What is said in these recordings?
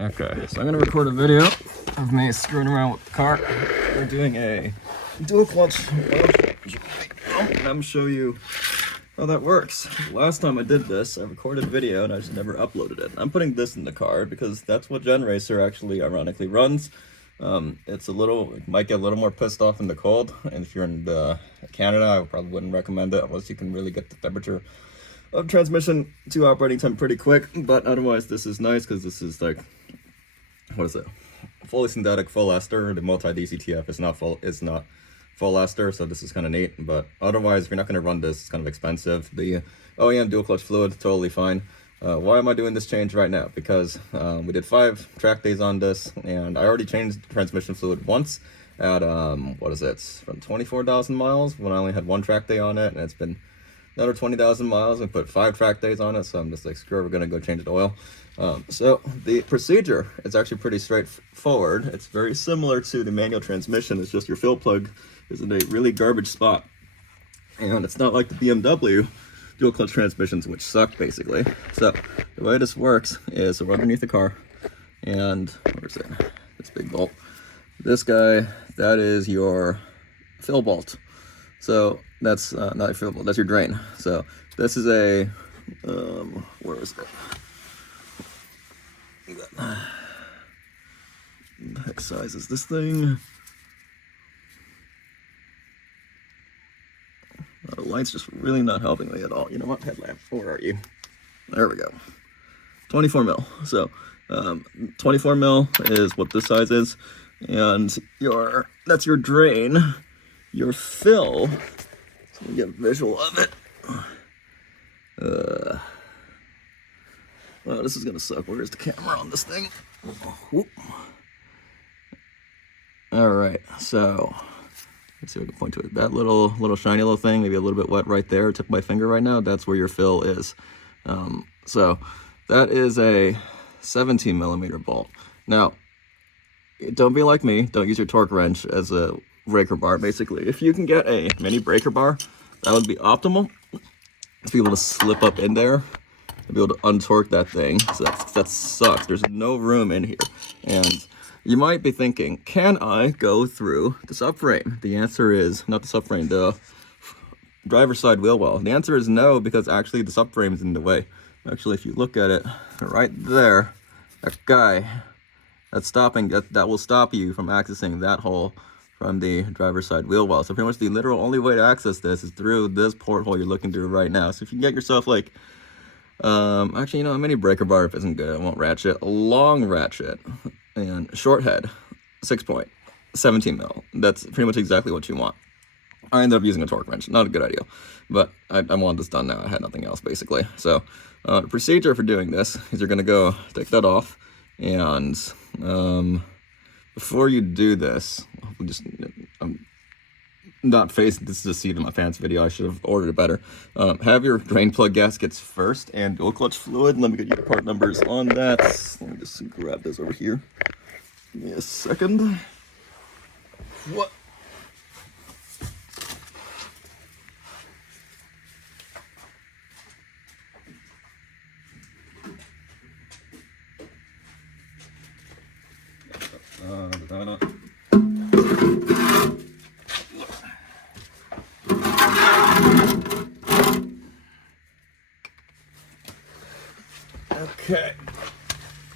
Okay, so I'm gonna record a video of me screwing around with the car. We're doing a dual clutch. I'm gonna show you how that works. Last time I did this, I recorded a video and I just never uploaded it. I'm putting this in the car because that's what Gen Racer actually ironically runs. It's a little, it might get a little more pissed off in the cold, and if you're in Canada, I probably wouldn't recommend it unless you can really get the temperature of transmission to operating temp pretty quick. But otherwise, this is nice because this is like, what is it? Fully synthetic, full ester. The multi dctf is not full ester, so this is kind of neat. But otherwise, if you're not going to run this, it's kind of expensive. The OEM dual clutch fluid, totally fine. Why am I doing this change right now? Because we did 5 track days on this, and I already changed transmission fluid once at what is it, from 24,000 miles when I only had 1 track day on it, and it's been another 20,000 miles and put 5 track days on it. So I'm just like, screw it, we're gonna go change the oil. So the procedure is actually pretty straightforward. It's very similar to the manual transmission. It's just your fill plug is in a really garbage spot, and it's not like the BMW dual clutch transmissions, which suck basically. So the way this works is we're underneath the car, and where's it? This big bolt. This guy, that is your fill bolt. So that's not your fill bolt, that's your drain. So this is a where is it? What the heck size is this thing? The light's just really not helping me at all. You know what, headlamp, where are you? There we go. 24 mil. So 24 mil is what this size is, and that's your drain. Your fill, so we get a visual of it. Well, this is gonna suck. Where's the camera on this thing? Whoop. All right, so let's see if I can point to it. That little shiny little thing, maybe a little bit wet right there. Tip my finger right now. That's where your fill is. So that is a 17 millimeter bolt. Now, don't be like me. Don't use your torque wrench as a breaker bar. Basically, if you can get a mini breaker bar, that would be optimal to be able to slip up in there and be able to untorque that thing. So that sucks. There's no room in here, and you might be thinking, can I go through the subframe? The answer is not the subframe, the driver's side wheel well. The answer is no, because actually the subframe is in the way. Actually, if you look at it right there, that guy that's stopping, that will stop you from accessing that hole from the driver's side wheel well. So pretty much the literal only way to access this is through this porthole you're looking through right now. So if you can get yourself like, actually, you know, a mini breaker bar if isn't good, I won't ratchet, a long ratchet, and short head, 6 point, 17 mil. That's pretty much exactly what you want. I ended up using a torque wrench, not a good idea, but I want this done now. I had nothing else basically. So the procedure for doing this is you're gonna go take that off, and before you do this, I'm not facing, this is a seat in my pants video, I should have ordered it better. Have your drain plug gaskets first and dual clutch fluid. Let me get you the part numbers on that. Let me just grab this over here. Give me a second. What? Okay,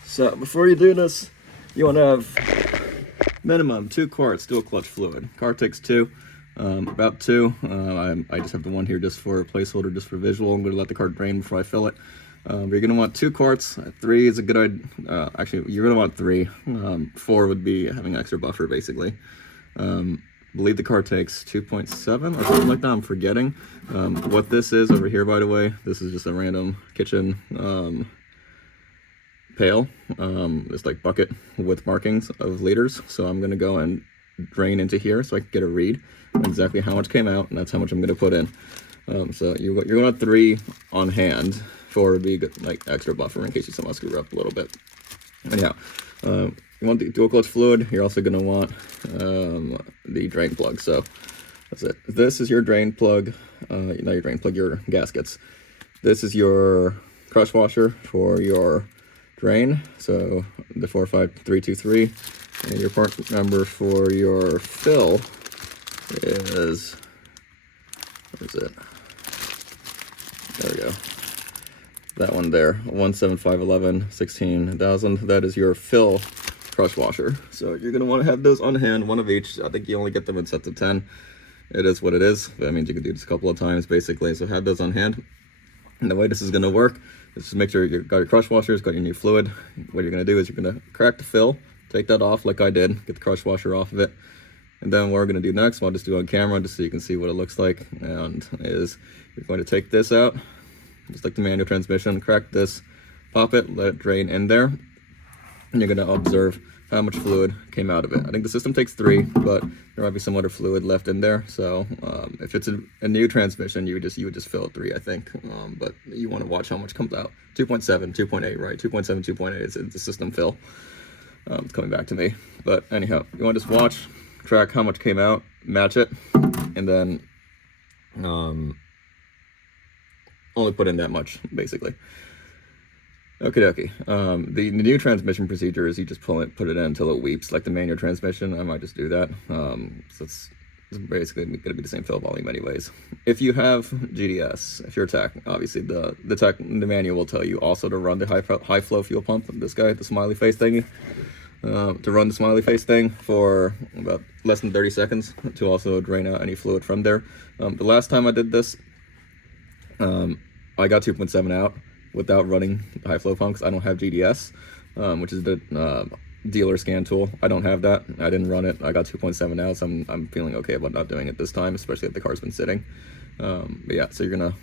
so before you do this, you want to have minimum 2 quarts dual clutch fluid. Car takes 2, about 2. I just have the 1 here just for a placeholder, just for visual. I'm going to let the car drain before I fill it. But you're going to want 2 quarts. 3 is a good idea. Actually, you're going to want 3. 4 would be having extra buffer, basically. I believe the car takes 2.7 or something like that. I'm forgetting. What this is over here, by the way, this is just a random kitchen pail. It's like bucket with markings of liters. So I'm going to go and drain into here so I can get a read on exactly how much came out, and that's how much I'm going to put in. So you're going to have 3 on hand. 4 would be good, like extra buffer in case you somehow screw up a little bit. Anyhow, you want the dual clutch fluid. You're also going to want the drain plug. So that's it. This is your drain plug. Not your drain plug, your gaskets. This is your crush washer for your drain. So the 45323, and your part number for your fill is, where is it? There we go. That one there, 17511 16,000. That is your fill crush washer. So you're gonna want to have those on hand, one of each. I think you only get them in sets of 10. It is what it is. That means you can do this a couple of times basically. So have those on hand. And the way this is gonna work is just make sure you've got your crush washers, got your new fluid. What you're gonna do is you're gonna crack the fill, take that off like I did, get the crush washer off of it. And then what we're gonna do next, I'll just do it on camera just so you can see what it looks like. And is you're going to take this out, just like the manual transmission, crack this, pop it, let it drain in there, and you're going to observe how much fluid came out of it. I think the system takes 3, but there might be some other fluid left in there. So if it's a new transmission, you would just fill 3, I think. But you want to watch how much comes out. 2.7, 2.8, right? 2.7, 2.8 is the system fill. It's coming back to me. But anyhow, you want to just watch, track how much came out, match it, and then only put in that much, basically. Okie dokie. The new transmission procedure is you just put it in until it weeps, like the manual transmission. I might just do that. So it's basically going to be the same fill volume anyways. If you have GDS, if you're a tech, obviously the manual will tell you also to run the high flow fuel pump, this guy, the smiley face thingy, to run the smiley face thing for about less than 30 seconds to also drain out any fluid from there. The last time I did this, I got 2.7 out without running the high flow pump because I don't have GDS, which is the dealer scan tool. I don't have that. I didn't run it. I got 2.7 out, so I'm feeling okay about not doing it this time, especially if the car's been sitting. But yeah, so you're gonna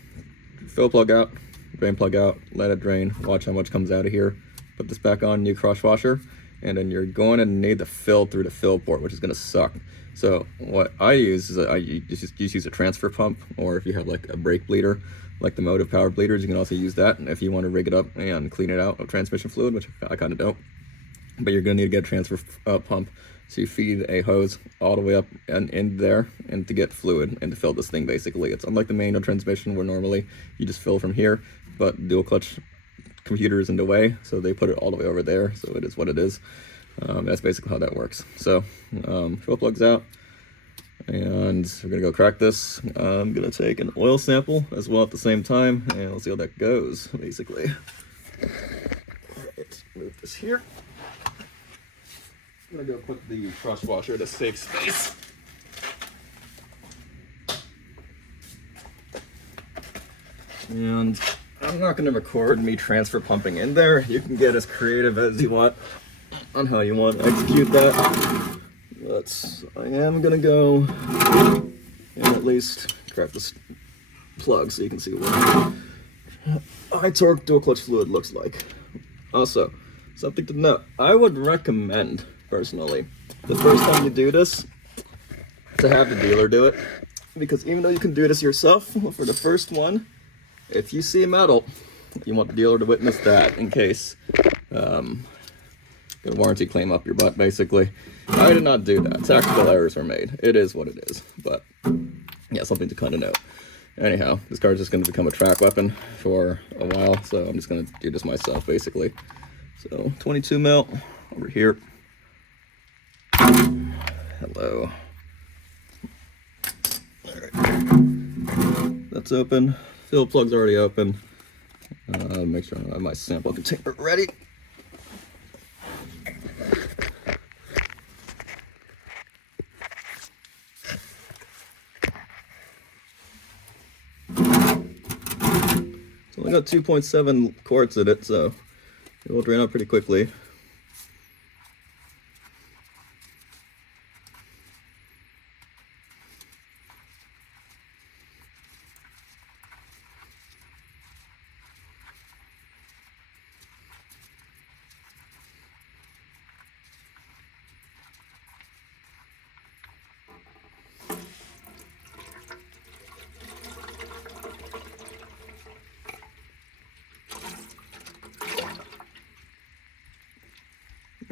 fill plug out, drain plug out, let it drain, watch how much comes out of here, put this back on, new crush washer, and then you're going to need the fill through the fill port, which is gonna suck. So what I use is I just use a transfer pump, or if you have like a brake bleeder, like the motive power bleeders, you can also use that if you want to rig it up and clean it out of transmission fluid, which I kind of don't. But you're going to need to get a transfer pump, so you feed a hose all the way up and in there and to get fluid and to fill this thing basically. It's unlike the manual transmission where normally you just fill from here, but dual clutch computer is in the way, so they put it all the way over there, so it is what it is. That's basically how that works. So fill plugs out, and we're gonna go crack this. I'm gonna take an oil sample as well at the same time, and we'll see how that goes basically. All right, move this here. I'm gonna go put the crush washer in a safe space. And I'm not gonna record me transfer pumping in there. You can get as creative as you want on how you want to execute that. But I am gonna go and at least crack this plug so you can see what high torque dual clutch fluid looks like. Also, something to note, I would recommend personally the first time you do this to have the dealer do it, because even though you can do this yourself, for the first one, if you see metal, you want the dealer to witness that in case get a warranty claim up your butt, basically. I did not do that. Tactical errors are made. It is what it is. But yeah, something to kind of note. Anyhow, this car is just going to become a track weapon for a while, so I'm just going to do this myself, basically. So 22 mil over here. Hello. All right. That's open. Fill plug's already open. Make sure I have my sample container ready. It's only got 2.7 quarts in it, so it will drain out pretty quickly.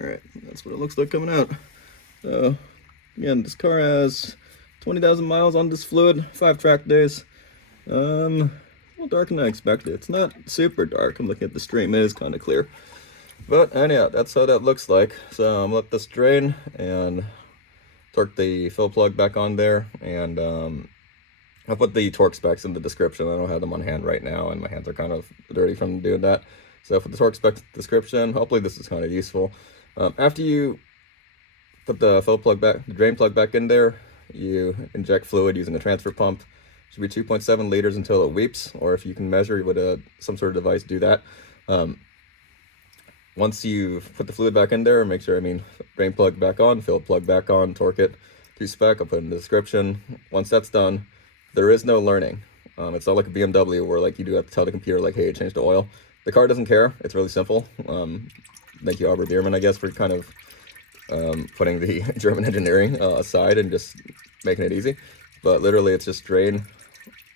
Alright, that's what it looks like coming out. So, again, this car has 20,000 miles on this fluid, 5 track days. A little darker than I expected. It's not super dark. I'm looking at the stream, it is kind of clear. But anyhow, that's how that looks like. So I'm let this drain and torque the fill plug back on there, and I'll put the torque specs in the description. I don't have them on hand right now, and my hands are kind of dirty from doing that. So for the torque spec description, hopefully this is kind of useful. After you put the fill plug back, the drain plug back in there, you inject fluid using a transfer pump. It should be 2.7 liters until it weeps, or if you can measure with some sort of device, do that. Once you put the fluid back in there, make sure, drain plug back on, fill plug back on, torque it to spec. I'll put it in the description. Once that's done, there is no learning. It's not like a BMW where like you do have to tell the computer like, hey, change the oil. The car doesn't care. It's really simple. Thank you, Albert Bierman, I guess, for kind of putting the German engineering aside and just making it easy. But literally, it's just drain,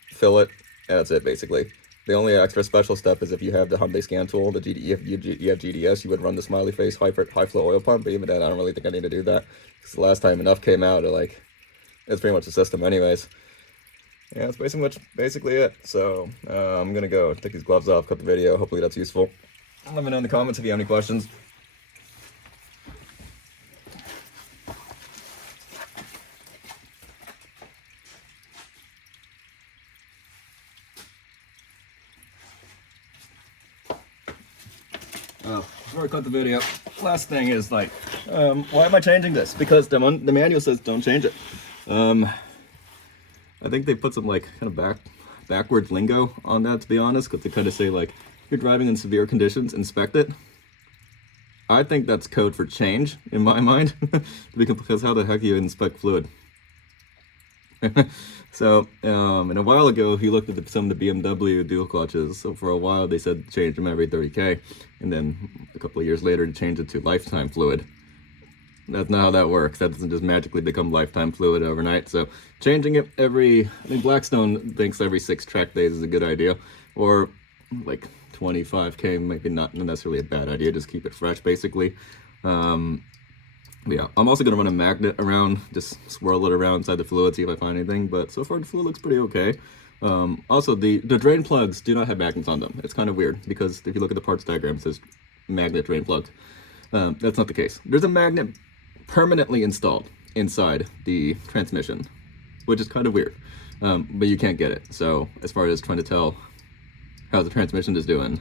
fill it, and that's it basically. The only extra special step is if you have the Hyundai scan tool, the if you have GDS, you would run the smiley face high flow oil pump. But even then, I don't really think I need to do that, because the last time enough came out, it's pretty much the system anyways. Yeah, that's basically it. So I'm gonna go take these gloves off, cut the video. Hopefully that's useful. Let me know in the comments if you have any questions. Before I cut the video, last thing is why am I changing this? Because the manual says don't change it. I think they put some kind of backwards lingo on that, to be honest, because they kind of say you're driving in severe conditions, inspect it. I think that's code for change in my mind, because how the heck do you inspect fluid? So, and a while ago, he looked at some of the BMW dual clutches. So for a while, they said change them every 30K. And then a couple of years later, to change it to lifetime fluid. That's not how that works. That doesn't just magically become lifetime fluid overnight. So changing it I think Blackstone thinks every 6 track days is a good idea. Or 25K might be not necessarily a bad idea. Just keep it fresh, basically. Yeah, I'm also going to run a magnet around, just swirl it around inside the fluid, see if I find anything, but so far the fluid looks pretty okay. Also, the drain plugs do not have magnets on them. It's kind of weird, because if you look at the parts diagram, it says magnet drain plug. That's not the case. There's a magnet permanently installed inside the transmission, which is kind of weird, but you can't get it. So as far as trying to tell how the transmission is doing,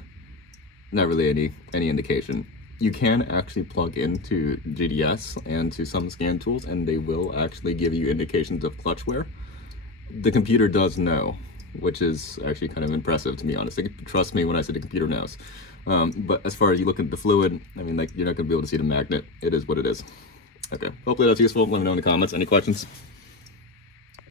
not really any indication. You can actually plug into GDS and to some scan tools, and they will actually give you indications of clutch wear. The computer does know, which is actually kind of impressive, to be honest. Trust me when I say the computer knows. But as far as you look at the fluid, you're not going to be able to see the magnet. It is what it is. Okay, hopefully that's useful. Let me know in the comments. Any questions?